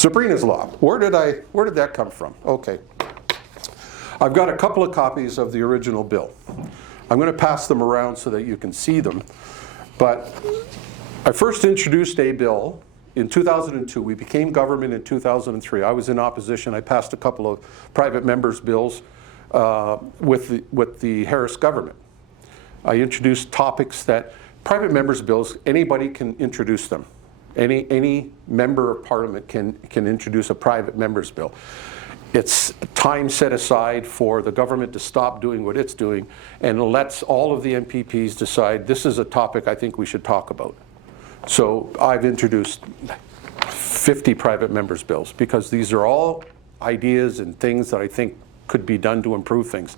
Sabrina's Law. Where did that come from? Okay. I've got a couple of copies of the original bill. I'm going to pass them around so that you can see them. But I first introduced a bill in 2002. We became government in 2003. I was in opposition. I passed a couple of private members' bills with the Harris government. I introduced topics that private members' bills, anybody can introduce them. Any member of parliament can introduce a private member's bill. It's time set aside for the government to stop doing what it's doing and lets all of the MPPs decide this is a topic I think we should talk about. So I've introduced 50 private members' bills because these are all ideas and things that I think could be done to improve things.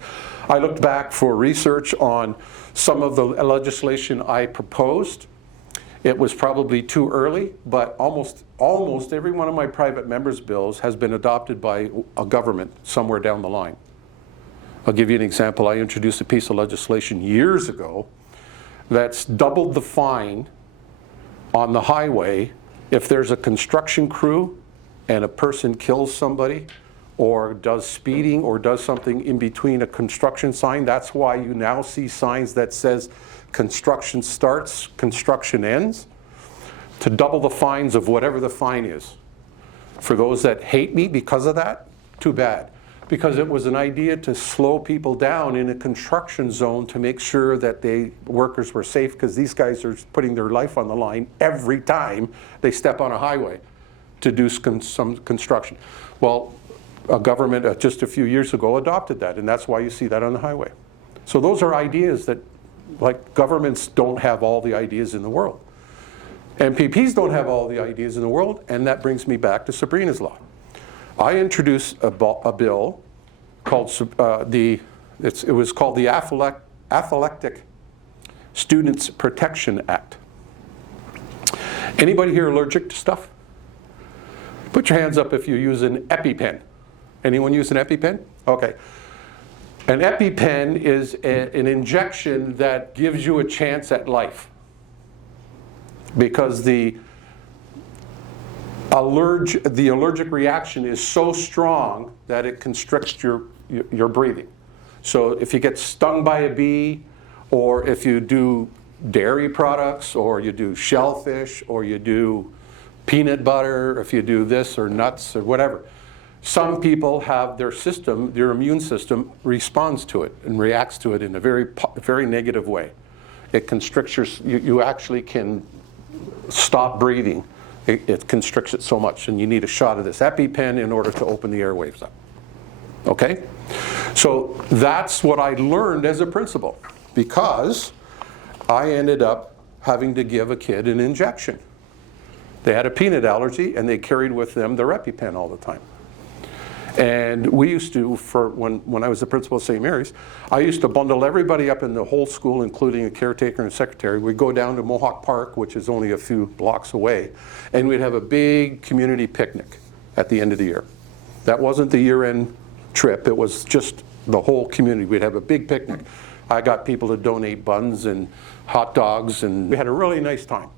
I looked back for research on some of the legislation I proposed. It was probably too early, but almost every one of my private members' bills has been adopted by a government somewhere down the line. I'll give you an example. I introduced a piece of legislation years ago that's doubled the fine on the highway if there's a construction crew and a person kills somebody or does speeding or does something in between a construction sign. That's why you now see signs that says construction starts, construction ends, to double the fines of whatever the fine is. For those that hate me because of that, too bad. Because it was an idea to slow people down in a construction zone to make sure that workers were safe, because these guys are putting their life on the line every time they step on a highway to do some construction. Well, a government just a few years ago adopted that, and that's why you see that on the highway. So those are ideas that, like, governments don't have all the ideas in the world. MPPs don't have all the ideas in the world, and that brings me back to Sabrina's Law. I introduced a bill called it was called the Apoplectic Students Protection Act. Anybody here allergic to stuff? Put your hands up if you use an EpiPen. Anyone use an EpiPen? Okay. An EpiPen is an injection that gives you a chance at life, because the allergic reaction is so strong that it constricts your breathing. So if you get stung by a bee, or if you do dairy products, or you do shellfish, or you do peanut butter, if you do this or nuts or whatever, some people have their immune system responds to it and reacts to it in a very negative way. It constricts you actually can stop breathing. It constricts it so much, and you need a shot of this EpiPen in order to open the airwaves up. Okay? So that's what I learned as a principal, because I ended up having to give a kid an injection. They had a peanut allergy, and they carried with them their EpiPen all the time. And we used to, when I was the principal of St. Mary's, I used to bundle everybody up in the whole school, including a caretaker and secretary. We'd go down to Mohawk Park, which is only a few blocks away, and we'd have a big community picnic at the end of the year. That wasn't the year-end trip. It was just the whole community. We'd have a big picnic. I got people to donate buns and hot dogs, and we had a really nice time.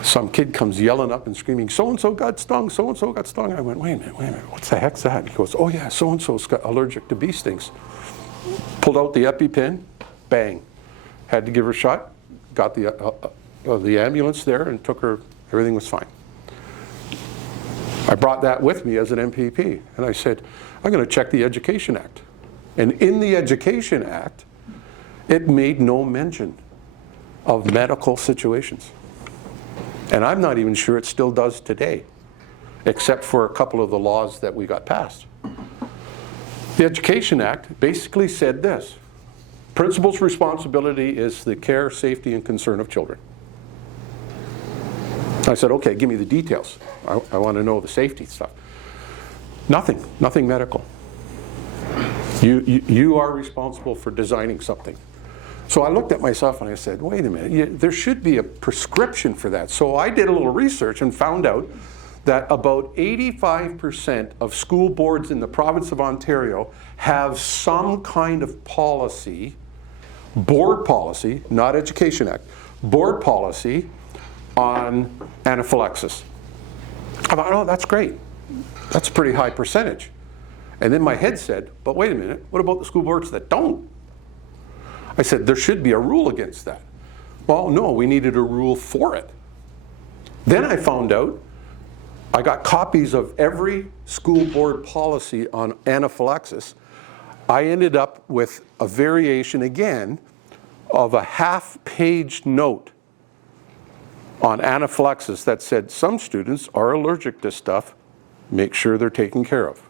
Some kid comes yelling up and screaming, so-and-so got stung, so-and-so got stung. I went, wait a minute, what the heck's that? He goes, oh yeah, so-and-so's got allergic to bee stings. Pulled out the EpiPen, bang. Had to give her a shot, got the ambulance there and took her, everything was fine. I brought that with me as an MPP, and I said, I'm going to check the Education Act. And in the Education Act, it made no mention of medical situations. And I'm not even sure it still does today, except for a couple of the laws that we got passed. The Education Act basically said this: principal's responsibility is the care, safety, and concern of children. I said, okay, give me the details. I want to know the safety stuff. Nothing medical. You are responsible for designing something. So I looked at myself and I said, wait a minute, there should be a prescription for that. So I did a little research and found out that about 85% of school boards in the province of Ontario have some kind of policy, board policy, not Education Act, board policy on anaphylaxis. I thought, oh, that's great. That's a pretty high percentage. And then my head said, but wait a minute, what about the school boards that don't? I said, there should be a rule against that. Well, no, we needed a rule for it. Then I found out, I got copies of every school board policy on anaphylaxis. I ended up with a variation again of a half-page note on anaphylaxis that said some students are allergic to stuff, make sure they're taken care of.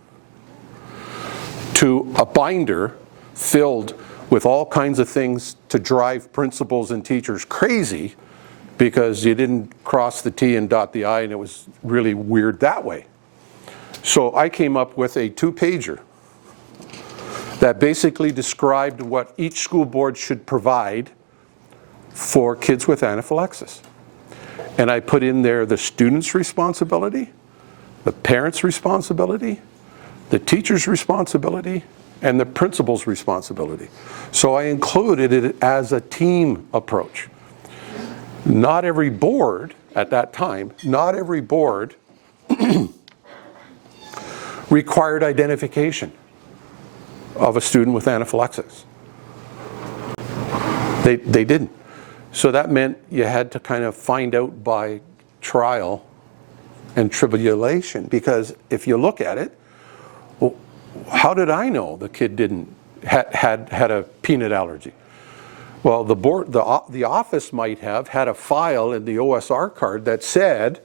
To a binder filled with all kinds of things to drive principals and teachers crazy because you didn't cross the T and dot the I, and it was really weird that way. So I came up with a 2-pager that basically described what each school board should provide for kids with anaphylaxis. And I put in there the student's responsibility, the parent's responsibility, the teacher's responsibility, and the principal's responsibility. So I included it as a team approach. Not every board at that time, not every board required identification of a student with anaphylaxis. They didn't. So that meant you had to kind of find out by trial and tribulation, because if you look at it, well, how did I know the kid had a peanut allergy? Well, the office might have had a file in the OSR card that said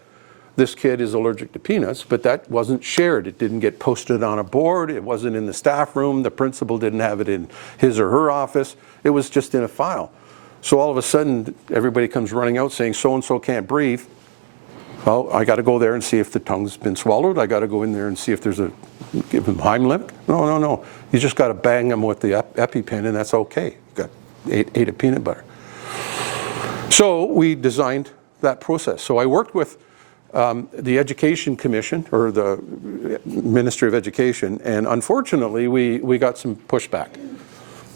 this kid is allergic to peanuts, but that wasn't shared. It didn't get posted on a board. It wasn't in the staff room. The principal didn't have it in his or her office. It was just in a file. So all of a sudden, everybody comes running out saying, so-and-so can't breathe. Well, I got to go there and see if the tongue's been swallowed. I got to go in there and see if there's give them Heimlich. No. You just got to bang them with the EpiPen, and that's okay. You got ate a peanut butter. So we designed that process. So I worked with the Education Commission, or the Ministry of Education, and unfortunately we got some pushback.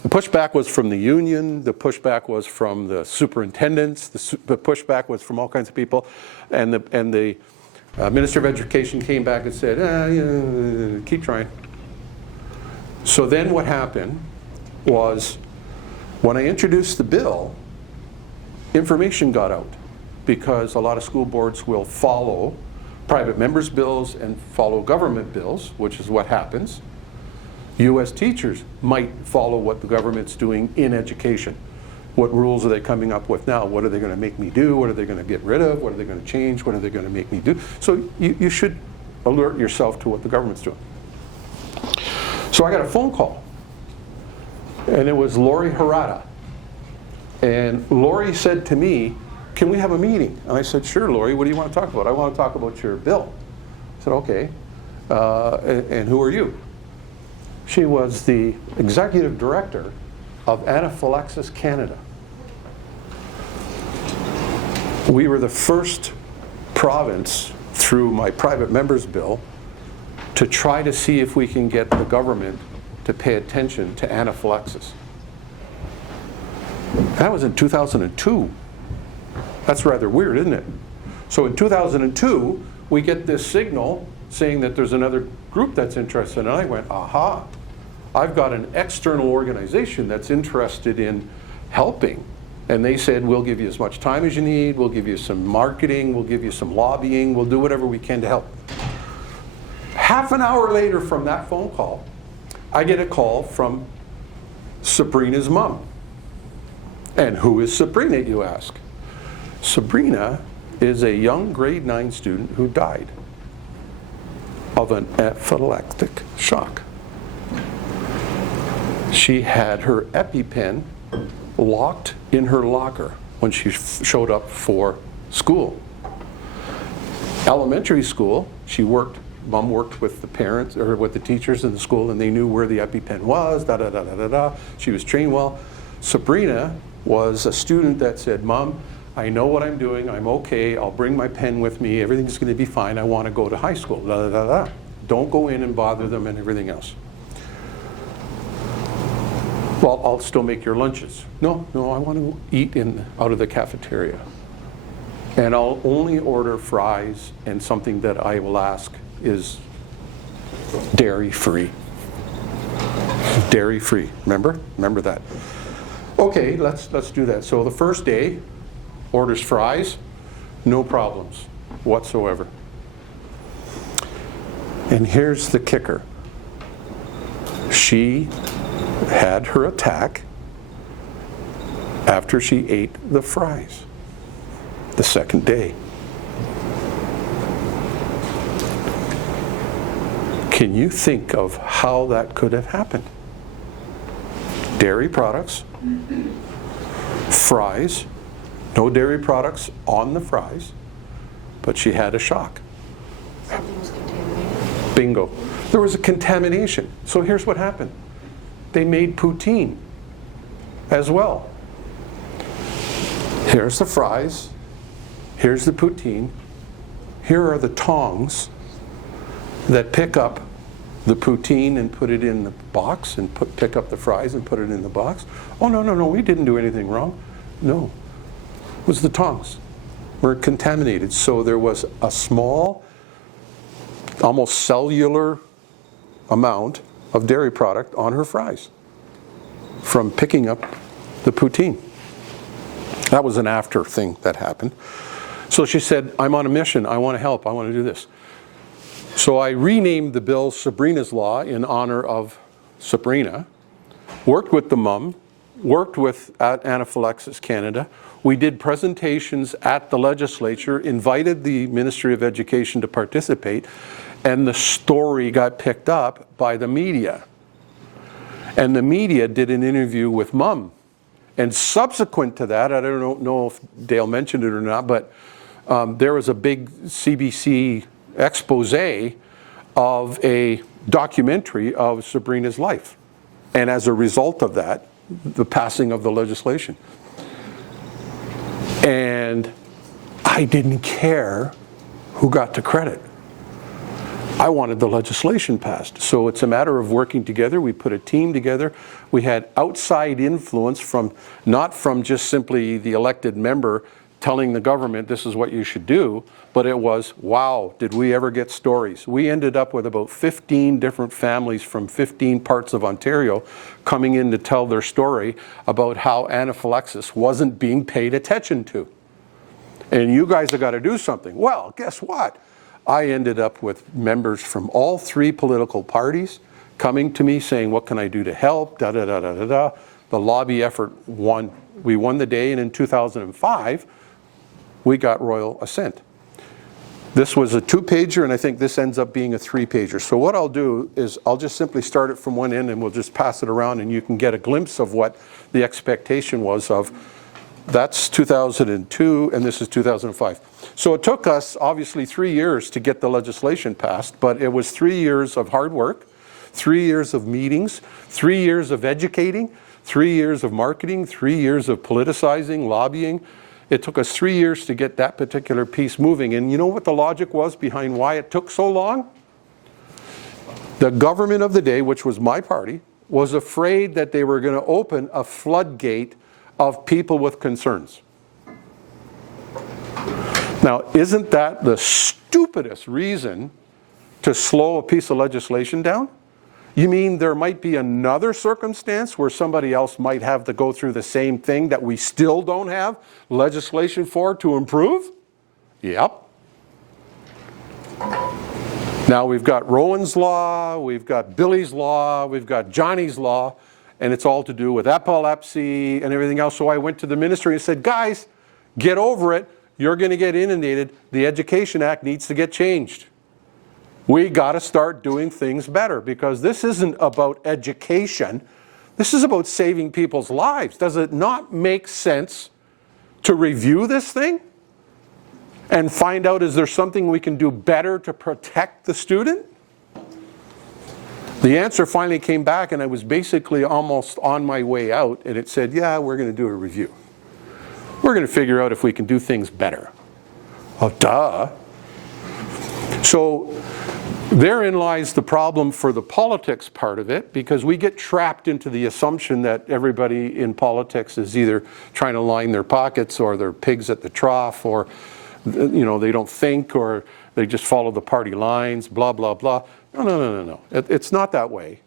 The pushback was from the union, the pushback was from the superintendents, the pushback was from all kinds of people, and the Minister of Education came back and said, keep trying. So then what happened was, when I introduced the bill, information got out, because a lot of school boards will follow private members' bills and follow government bills, which is what happens. You as teachers might follow what the government's doing in education. What rules are they coming up with now? What are they going to make me do? What are they going to get rid of? What are they going to change? What are they going to make me do? So you should alert yourself to what the government's doing. So I got a phone call, and it was Laurier Harada. And Laurier said to me, can we have a meeting? And I said, sure, Laurier, what do you want to talk about? I want to talk about your bill. I said, okay, and who are you? She was the executive director of Anaphylaxis Canada. We were the first province, through my private members bill, to try to see if we can get the government to pay attention to anaphylaxis. That was in 2002. That's rather weird, isn't it? So in 2002, we get this signal saying that there's another group that's interested, and I went, aha, I've got an external organization that's interested in helping. And they said, we'll give you as much time as you need, we'll give you some marketing, we'll give you some lobbying, we'll do whatever we can to help. Half an hour later from that phone call, I get a call from Sabrina's mom. And who is Sabrina, you ask? Sabrina is a young grade 9 student who died of an anaphylactic shock. She had her EpiPen locked in her locker when she showed up for school. Elementary school, Mom worked with the parents, or with the teachers in the school, and they knew where the EpiPen was, She was trained well. Sabrina was a student that said, Mom, I know what I'm doing, I'm okay, I'll bring my pen with me, everything's going to be fine, I want to go to high school, Don't go in and bother them and everything else. Well, I'll still make your lunches. No, I want to eat out of the cafeteria. And I'll only order fries, and something that I will ask is dairy-free. Dairy-free, remember? Remember that. Okay, let's do that. So the first day, orders fries, no problems whatsoever. And here's the kicker. She had her attack after she ate the fries the second day. Can you think of how that could have happened? Dairy products, fries, no dairy products on the fries, but she had a shock. Something was contaminated. Bingo. There was a contamination. So here's what happened. They made poutine as well. Here's the fries. Here's the poutine. Here are the tongs that pick up the poutine and put it in the box, and pick up the fries and put it in the box. Oh, no, we didn't do anything wrong. No, it was the tongs were contaminated. So there was a small, almost cellular amount of dairy product on her fries from picking up the poutine. That was an after thing that happened. So she said, I'm on a mission. I want to help. I want to do this. So I renamed the bill Sabrina's Law in honor of Sabrina, worked with the mom, worked with Anaphylaxis Canada. We did presentations at the legislature, invited the Ministry of Education to participate, and the story got picked up by the media. And the media did an interview with mom. And subsequent to that, I don't know if Dale mentioned it or not, but there was a big CBC expose of a documentary of Sabrina's life. And as a result of that, the passing of the legislation. And I didn't care who got the credit. I wanted the legislation passed. So it's a matter of working together. We put a team together. We had outside influence from, not from just simply the elected member telling the government this is what you should do, but it was, wow, did we ever get stories? We ended up with about 15 different families from 15 parts of Ontario coming in to tell their story about how anaphylaxis wasn't being paid attention to. And you guys have got to do something. Well, guess what? I ended up with members from all three political parties coming to me saying, what can I do to help, da-da-da-da-da-da. The lobby effort won. We won the day, and in 2005, we got royal assent. This was a 2-pager, and I think this ends up being a 3-pager. So what I'll do is I'll just simply start it from one end, and we'll just pass it around, and you can get a glimpse of what the expectation was of. That's 2002, and this is 2005. So it took us, obviously, 3 years to get the legislation passed, but it was 3 years of hard work, 3 years of meetings, 3 years of educating, 3 years of marketing, 3 years of politicizing, lobbying. It took us 3 years to get that particular piece moving. And you know what the logic was behind why it took so long? The government of the day, which was my party, was afraid that they were going to open a floodgate of people with concerns. Now, isn't that the stupidest reason to slow a piece of legislation down? You mean there might be another circumstance where somebody else might have to go through the same thing that we still don't have legislation for to improve? Yep. Now we've got Rowan's Law, we've got Billy's Law, we've got Johnny's Law, and it's all to do with epilepsy and everything else. So I went to the ministry and said, guys, get over it. You're going to get inundated. The Education Act needs to get changed. We got to start doing things better, because this isn't about education. This is about saving people's lives. Does it not make sense to review this thing and find out, is there something we can do better to protect the student? The answer finally came back, and I was basically almost on my way out, and it said, yeah, we're going to do a review. We're going to figure out if we can do things better. Oh, duh. So therein lies the problem for the politics part of it, because we get trapped into the assumption that everybody in politics is either trying to line their pockets, or they're pigs at the trough, or you know, they don't think, or they just follow the party lines, blah, blah, blah. No. It's not that way.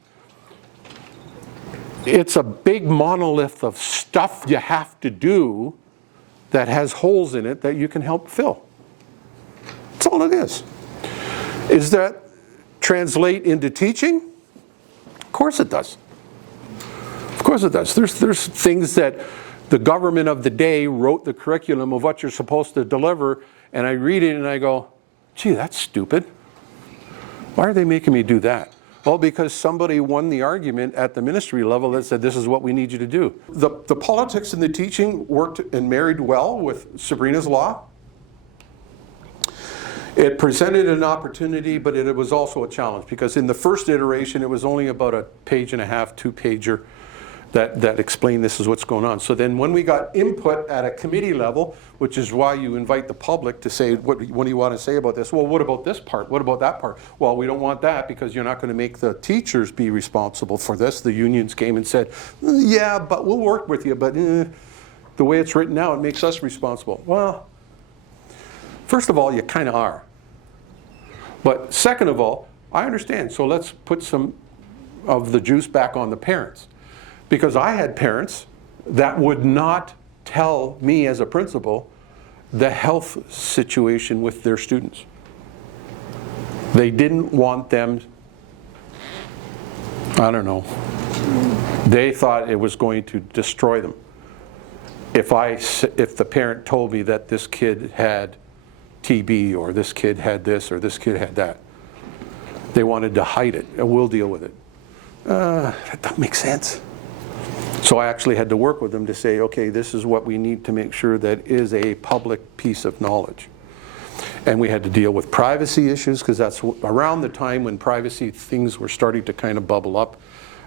It's a big monolith of stuff you have to do that has holes in it that you can help fill. That's all it is. Is that translate into teaching? Of course it does. Of course it does. There's things that the government of the day wrote the curriculum of what you're supposed to deliver, and I read it and I go, gee, that's stupid. Why are they making me do that? Well, because somebody won the argument at the ministry level that said, this is what we need you to do. The politics and the teaching worked and married well with Sabrina's law. It presented an opportunity, but it was also a challenge, because in the first iteration, it was only about a page and a half, 2-pager that explained this is what's going on. So then when we got input at a committee level, which is why you invite the public to say, what do you want to say about this? Well, what about this part? What about that part? Well, we don't want that because you're not going to make the teachers be responsible for this. The unions came and said, yeah, but we'll work with you, but the way it's written now, it makes us responsible. Well, first of all, you kind of are. But second of all, I understand. So let's put some of the juice back on the parents. Because I had parents that would not tell me as a principal the health situation with their students. They didn't want them, I don't know, they thought it was going to destroy them. If the parent told me that this kid had TB, or this kid had this, or this kid had that, they wanted to hide it, and we'll deal with it. That doesn't make sense. So I actually had to work with them to say, okay, this is what we need to make sure that is a public piece of knowledge. And we had to deal with privacy issues, because that's around the time when privacy things were starting to kind of bubble up,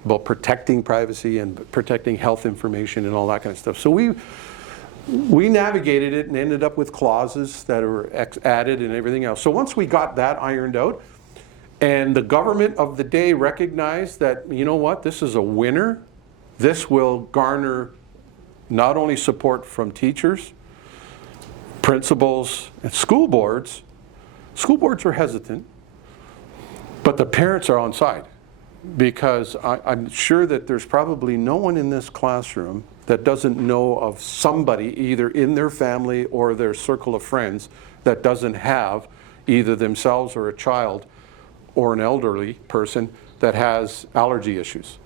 about protecting privacy and protecting health information and all that kind of stuff. So we navigated it and ended up with clauses that were added and everything else. So once we got that ironed out, and the government of the day recognized that, you know what, this is a winner. This will garner not only support from teachers, principals, and school boards. School boards are hesitant, but the parents are on side, because I'm sure that there's probably no one in this classroom that doesn't know of somebody either in their family or their circle of friends that doesn't have either themselves or a child or an elderly person that has allergy issues.